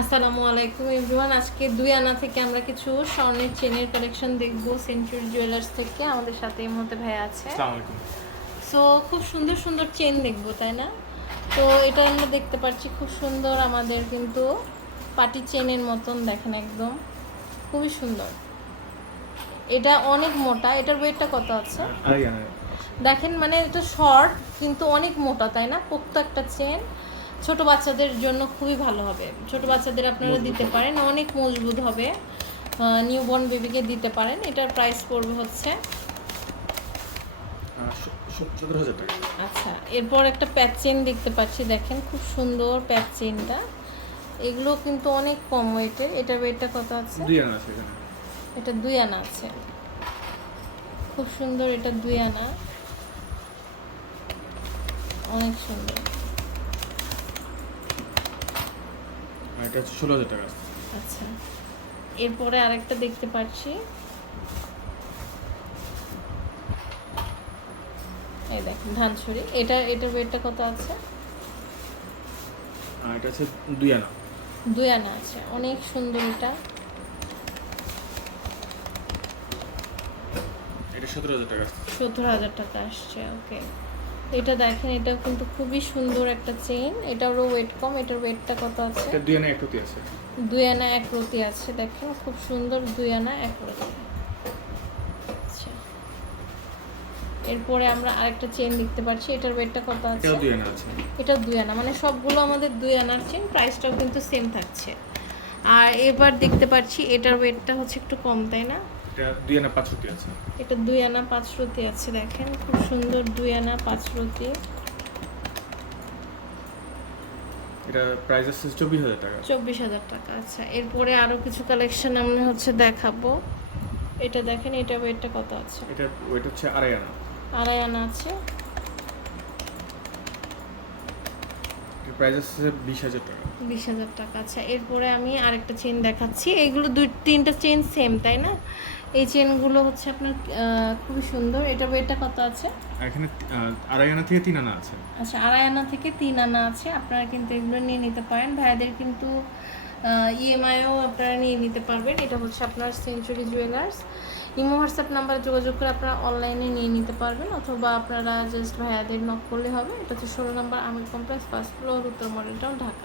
আসসালামু আলাইকুম এভরিওয়ান। আজকে দুই আনা থেকে আমরা কিছু স্বর্ণের চেনের কালেকশন দেখব সেঞ্চুরি জুয়েলার্স থেকে। আমাদের সাথে এই মুহূর্তে ভাই আছে। সো খুব সুন্দর সুন্দর চেন দেখব তাই না? তো এটা আমরা দেখতে পাচ্ছি খুব সুন্দর আমাদের কিন্তু পাটি চেনের মতন দেখেন একদম। খুবই সুন্দর। এটা অনেক মোটা। এটার ওয়েটটা কত আছে? দেখেন মানে এটা শর্ট কিন্তু অনেক মোটা তাই না? পোক্ত একটা চেন। ছোট বাচ্চাদের জন্য খুবই ভালো হবে। ছোট বাচ্চাদের আপনারা দিতে পারেন অনেক মজবুত হবে। নিউবর্ন বেবিকে দিতে পারেন এটার প্রাইস পড়বে হচ্ছে আচ্ছা এরপর একটা প্যাচ চেন দেখতে পাচ্ছি দেখেন খুব সুন্দর প্যাচ চেনটা এগুলো কিন্তু অনেক কম ওয়েটের এটার ওয়েটটা কত আছে? দুই আনা আছে এটা দুই আনা আছে। খুব সুন্দর এটা দুই আনা। অনেক সুন্দর। এটা হচ্ছে ষোলো হাজার টাকা। আচ্ছা। এরপরে আরেকটা দেখতে পাচ্ছি। এই দেখেন ধানছড়ি। এটা এটার ওয়েটটা কত আছে? আর এটা হচ্ছে দুই আনা। দুই আনা আছে। অনেক সুন্দর এটা। এটা সতেরো হাজার টাকা। আছে সতেরো হাজার টাকা আসছে ওকে এটা দেখেন এটা কিন্তু খুবই সুন্দর একটা চেইন এটারও ওয়েট কম এটার ওয়েটটা কত আছে? এটা দুই আনা এক রতি আছে। দুই আনা এক রতি আছে দেখেন খুব সুন্দর দুই আনা এক রতি। আচ্ছা। এরপরে আমরা আরেকটা চেন দেখতে পাচ্ছি এটার ওয়েটটা কত আছে? এটাও দুই আনা আছে। এটা দুই আনা মানে সবগুলো আমাদের দুই আনার চেন প্রাইসটাও কিন্তু সেম থাকছে। আর এবার দেখতে পাচ্ছি এটার ওয়েটটা হচ্ছে একটু কম তাই না? এটা দুই আনা পাঁচ রতি আছে। এটা দুই আনা পাঁচ রতি আছে দেখেন। খুব সুন্দর দুই আনা পাঁচ রতি এটা প্রাইস আছে চব্বিশ হাজার টাকা। চব্বিশ হাজার টাকা আচ্ছা। এরপরে আরও কিছু কালেকশন আমরা হচ্ছে দেখাবো। এটা দেখেন এটা ওয়েটটা কত আছে? এটা ওয়েট হচ্ছে আড়াই আনা। আড়াই আনা আছে। প্রাইস আছে বিশ হাজার টাকা। বিশ হাজার টাকা। আচ্ছা এরপরে আমি আরেকটা চেন দেখাচ্ছি। এইগুলো দুই তিনটা চেন সেম তাই না? এই চেনগুলো হচ্ছে আপনার খুবই সুন্দর। এটা ওয়েটটা কত আছে? এখানে আড়াই আনা থেকে তিন আনা আছে। আচ্ছা আড়াই আনা থেকে তিন আনা আছে। আপনারা কিন্তু এগুলো নিয়ে নিতে পারেন। ভাইদের কিন্তু ইএমআইও আপনারা নিয়ে নিতে পারবেন। এটা হচ্ছে আপনার সেঞ্চুরি জুয়েলার্স ইমো, হোয়াটসঅ্যাপ নাম্বারে যোগাযোগ করে আপনারা অনলাইনে নিয়ে নিতে পারবেন, অথবা আপনারা জাস্ট ভাইয়াদের নক করলে হবে। এটা হচ্ছে ষোলো নম্বর আমির কমপ্লেক্স ফার্স্ট ফ্লোর, উত্তর মডেল টাউন ঢাকা।